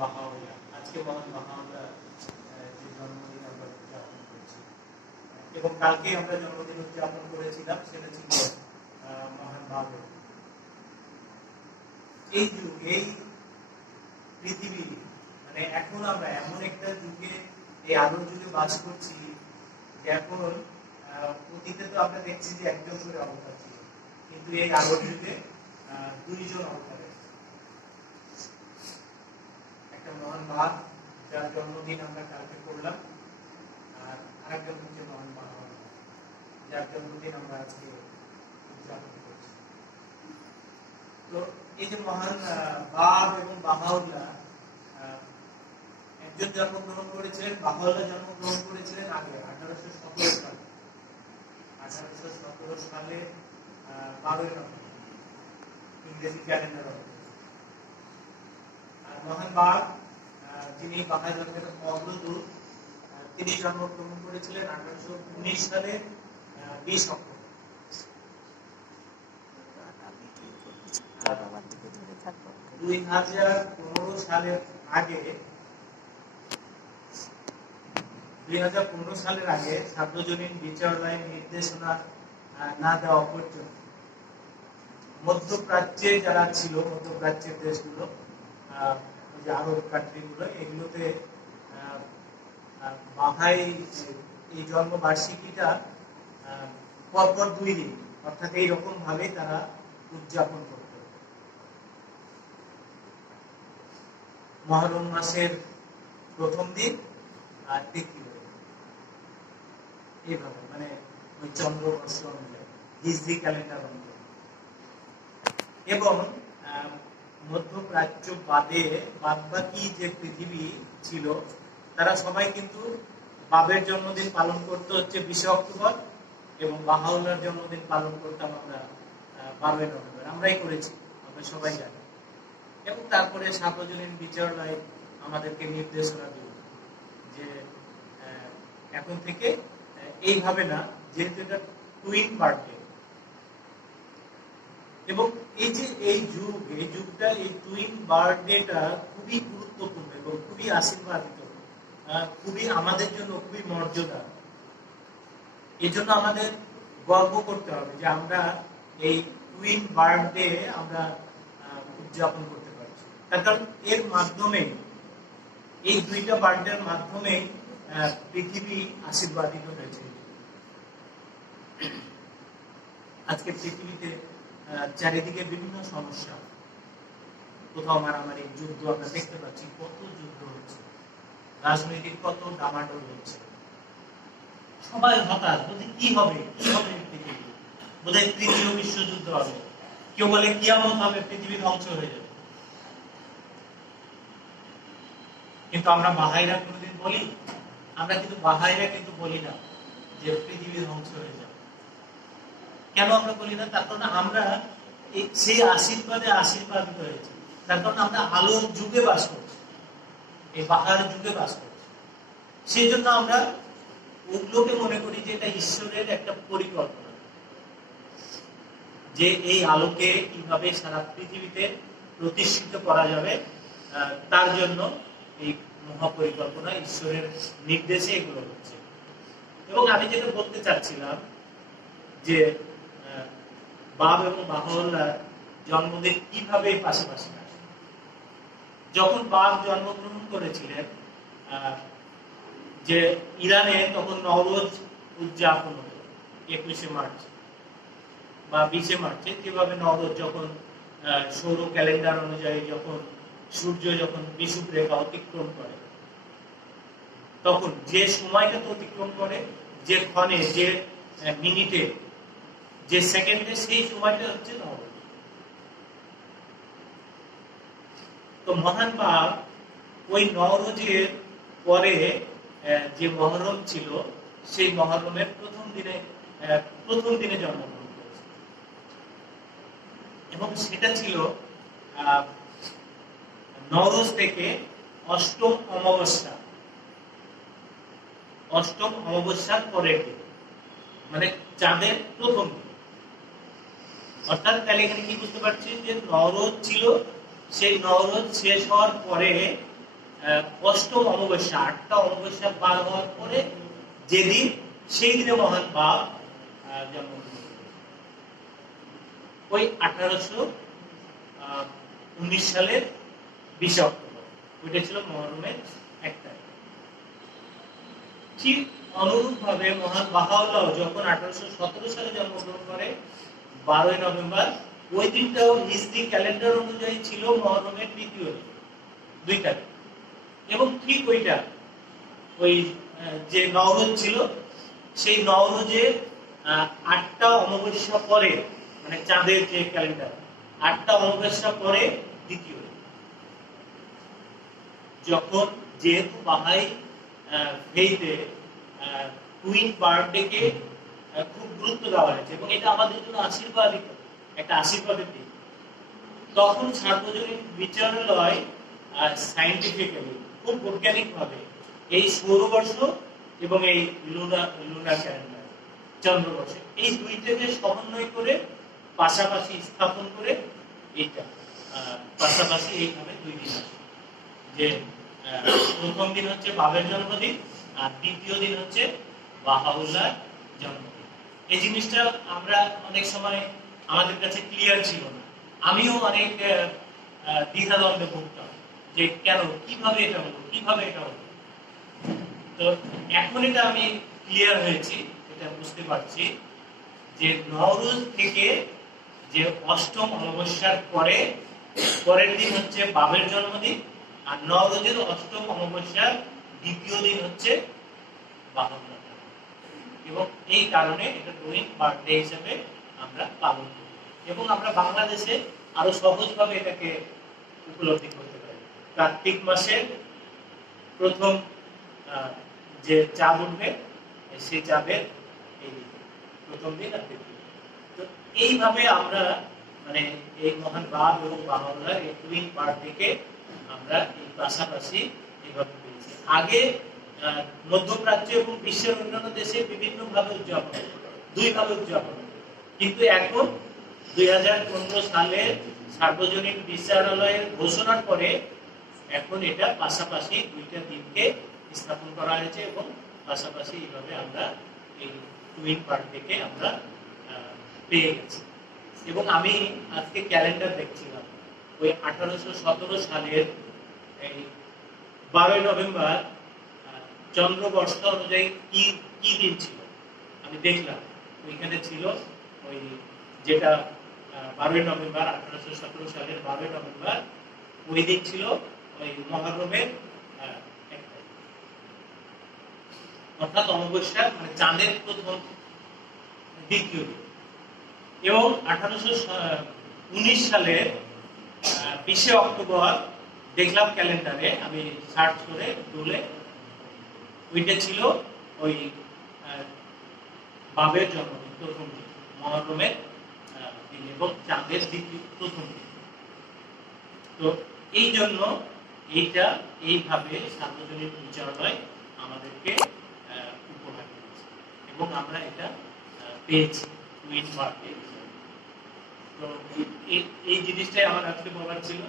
বাহাউল্লাহ। আজকে মহান বাহাউল্লাহ যে জন্মদিন আমরা উদযাপন করছি, এবং কালকে আমরা জন্মদিন উদযাপন করেছিলাম, সেটা ছিল মহান বাবের। এই যুগ, এই পৃথিবী, মানে এখন আমরা এমন একটা যুগে, এই আলোর যুগে বাস করছি, এখন অতীতে তো আমরা দেখছি যে একজন করে অবতার ছিল, কিন্তু এই আলোর যুগে দুইজন অবতার। একটা মহান বাপ যার জন্মদিন আমরা কালকে করলাম, আর আরেকজন হচ্ছে মহান বাহাউল্লাহ যার জন্মদিন আমরা আজকে উদযাপন করছি। তো এই যে মহান বাপ এবং বাহাউল্লাহ, একজন জন্মগ্রহণ করেছিলেন, বাহাউল্লাহ জন্মগ্রহণ করেছিলেন আগে 1817 সালে। 1817 সালে 12 নভেম্বর ইংরেজি ক্যালেন্ডার অনুযায়ী। আর মহান বাপ, যিনি বাহাই ধর্মের অগ্রদূত, তিনি জন্মগ্রহণ করেছিলেন 1819 সালে 20 অক্টোবর। 2015 সালের আগে, 2015 সালের আগে সার্বজনীন বিচারালয়ের নির্দেশনা না দেওয়া পর্যন্ত মধ্যপ্রাচ্যে যারা ছিল, মধ্যপ্রাচ্যের দেশগুলো, যে আরব কান্ট্রিগুলো, এগুলোতে বাহাই এই জন্মবার্ষিকীটা পরপর 2 দিন, অর্থাৎ এইরকম ভাবে তারা উদযাপন করত। মহরম মাসের প্রথম দিন আর দ্বিতীয় দিন, এইভাবে, মানে ওই চন্দ্রবর্ষ অনুযায়ী, হিজরি ক্যালেন্ডার অনুযায়ী। এবং মধ্যপ্রাচ্য বাদে বাদবাকি যে পৃথিবী ছিল, তারা সবাই কিন্তু বাবের জন্মদিন পালন করতে হচ্ছে 20 অক্টোবর, এবং বাহাউল্লাহর জন্মদিন পালন করতাম আমরা 12 নভেম্বর। আমরাই করেছি, আমরা সবাই জানি। এবং তারপরে সার্বজনীন বিচারালয় আমাদেরকে নির্দেশনা দিল যে এখন থেকে এইভাবে না, যেহেতু এটা টুইন বার্থডে, এবং এই যে এই যুগটা, এই টুইন বার্থডেটা খুবই গুরুত্বপূর্ণ এবং খুবই আশীর্বাদিত, খুবই আমাদের জন্য খুবই মর্যাদা। এই জন্য আমাদের গর্ব করতে হবে যে আমরা এই টুইন বার্থডে আমরা উদযাপন করতে পারছি। তার কারণ এর মাধ্যমে, এই দুইটা বার্থডের মাধ্যমে পৃথিবী আশীর্বাদিত হয়েছে। আজকে পৃথিবীতে চারিদিকে বিভিন্ন সমস্যা, কোথাও মারামারি, যুদ্ধ আমরা দেখতে পাচ্ছি, কত যুদ্ধ হচ্ছে, রাজনৈতিক কত ডামাডোল হচ্ছে, সবাই হতাশ, বলছে কি হবে পৃথিবী, বোধহয় তৃতীয় বিশ্বযুদ্ধ হবে, কেউ বলে কিয়ামত হবে, পৃথিবী ধ্বংস হয়ে যাবে। কিন্তু আমরা বাহাইরা কোনদিন বলি? আমরা কিন্তু বাহাইরা কিন্তু বলি না যে পৃথিবী ধ্বংস হয়ে যাবে। কেন আমরা বলি না? তার কারণ আমরা সেই আশীর্বাদে আশীর্বাদিত হয়েছি, তার কারণ আমরা আলোর যুগে বাস করছি, এই বাহার যুগে বাস করছি। সেই জন্য আমরা ওগুলোকে মনে করি যে এটা ঈশ্বরের একটা পরিকল্পনা, যে এই আলোকে কিভাবে সারা পৃথিবীতে প্রতিষ্ঠিত করা যাবে, তার জন্য এই মহাপরিকল্পনা, ঈশ্বরের নির্দেশে এগুলো হচ্ছে। এবং আমি যেটা বলতে চাচ্ছিলাম যে বাব এবং বাহাউল্লাহর জন্মদিন কিভাবে পাশাপাশি আসে। যখন বাব জন্মগ্রহণ করেছিলেন, যে ইরানে তখন নওরোজ উদযাপন হতো 21শে মার্চ বা 20শে মার্চে, যেভাবে নওরোজ যখন সৌর ক্যালেন্ডার অনুযায়ী যখন সূর্য যখন বিষুব রেখা অতিক্রম করে, তখন যে সময়টা অতিক্রম করে, যে ক্ষণে, যে মিনিটে, যে সেকেন্ডে, সেই সময়টা হচ্ছে নওরোজ। তো মহান বাপ ওই নওরোজের পরে যে মহরম ছিল, সেই মহরমের প্রথম দিনে জন্মগ্রহণ করেছে, এবং সেটা ছিল নওরোজ থেকে অষ্টম অমাবস্যার পরের দিন, মানে চাঁদের প্রথম দিন। অর্থাৎ তাহলে এখানে কি বুঝতে পারছি যে নওরোজ ছিল, সেই নওরোজ শেষ হওয়ার পরে অষ্টম অমাবস্যা, 8টা অমাবস্যা পার হওয়ার পরে যেদিন, সেই দিনে মহান বাপ জন্ম, ওই 1819 সালের 20 অক্টোবর, ওইটা ছিল মহরমের 1 তারিখ। ঠিক অনুরূপ ভাবে মহান বাহাউল্লাহ যখন 1817 সালে জন্মগ্রহণ করে 12ই নভেম্বর, ওই দিনটাও হিজরি ক্যালেন্ডার অনুযায়ী ছিল মহরমের 2 তারিখ। এবং ঠিক ওইটা, ওই যে নওরোজ ছিল, সেই নওরোজের 8টা অমাবস্যা পরে, মানে চাঁদের যে ক্যালেন্ডার, 8টা অমাবস্যা পরে দ্বিতীয়, যখন যেহেতু বাহাই ফেইথে টুইন বার্থডেকে খুব গুরুত্ব দেওয়া হয়েছে এবং এটা আমাদের জন্য আশীর্বাদিত, একটা আশীর্বাদের দিক, তখন সার্বজনীন বিচারালয় সায়েন্টিফিক্যালি, খুব বৈজ্ঞানিক ভাবে এই সৌরবর্ষ এবং এই লুনার ক্যালেন্ডার, চন্দ্রবর্ষ, এই দুইটাকে সমন্বয় করে পাশাপাশি স্থাপন করে এইটা পাশাপাশি এইভাবে 2 দিন আছে, যে প্রথম দিন হচ্ছে বাবের জন্মদিন আর দ্বিতীয় দিন হচ্ছে বাহাউল্লাহর জন্মদিন। এই জিনিসটা আমরা অনেক সময় আমাদের কাছে ক্লিয়ার ছিল না, আমিও অনেক দ্বিধাদ্বন্দ্বে ভুগতাম যে কেন, কিভাবে এটা হলো। তো এখন এটা আমি ক্লিয়ার হয়েছি, এটা বুঝতে পারছি যে নওরোজ থেকে যে অষ্টম অমাবস্যার পরের দিন হচ্ছে বাবের জন্মদিন, আর নওরোজের অষ্টম অমাবস্যার দ্বিতীয় দিন হচ্ছে বাহাউল্লাহ, এবং এই কারণে এটা টুইন বার্থডে হিসেবে আমরা পালন করি এবং আমরা বাংলাদেশে আরো সহজভাবে এটাকে উপলব্ধি করতে পারি। কার্তিক মাসের প্রথম যে চাঁদ উঠবে, সেই চাঁদের এই প্রথম দিন আর দ্বিতীয়, তো এইভাবে আমরা মানে এই মহান বাপ এবং বাহাউল্লাহ এই টুইন বার্থডেকে আমরা এই পাশাপাশি এইভাবে পেয়েছি। আগে মধ্যপ্রাচ্য এবং বিশ্বের অন্যান্য দেশে বিভিন্ন ভাবে উদযাপন, 2 ভাবে উদযাপন, কিন্তু এখন 2015 সালে সার্বজনীন বিচারালয়ের ঘোষণার পরে এখন এটা পাশাপাশি 2টা দিনকে স্থাপন করা হয়েছে এবং পাশাপাশি এইভাবে আমরা এই টুইন বার্থডেকে আমরা পেয়ে গেছি। এবং আমি আজকে ক্যালেন্ডার দেখছিলাম, ওই 1817 সালের এই 12ই নভেম্বর চন্দ্রবর্ষ অনুযায়ী কি দিন ছিল আমি দেখলাম, ওইখানে ছিল ওই যেটা 12ই নভেম্বর, 1817 সালের 12ই নভেম্বর, ওই দিন ছিল ওই মহরমের 1 তারিখ, অর্থাৎ অমাবস্যা, মানে চাঁদের প্রথম দ্বিতীয় দিন। এবং 1819 সালের 20 অক্টোবর দেখলাম ক্যালেন্ডারে, আমি সার্চ করে তুলে, ওইটা ছিল ওই বাবের জন্মদিন, প্রথম দিন, মহরমের দিন এবং চাঁদের দ্বিতীয় প্রথম দিন। তো এই জন্য এইটা এইভাবে সার্বজনীন বিচারালয় আমাদেরকে উপহার দিয়েছে এবং আমরা এটা পেয়েছি টুইন বার্থডে। তো এই জিনিসটাই আমার আজকে বলার ছিল।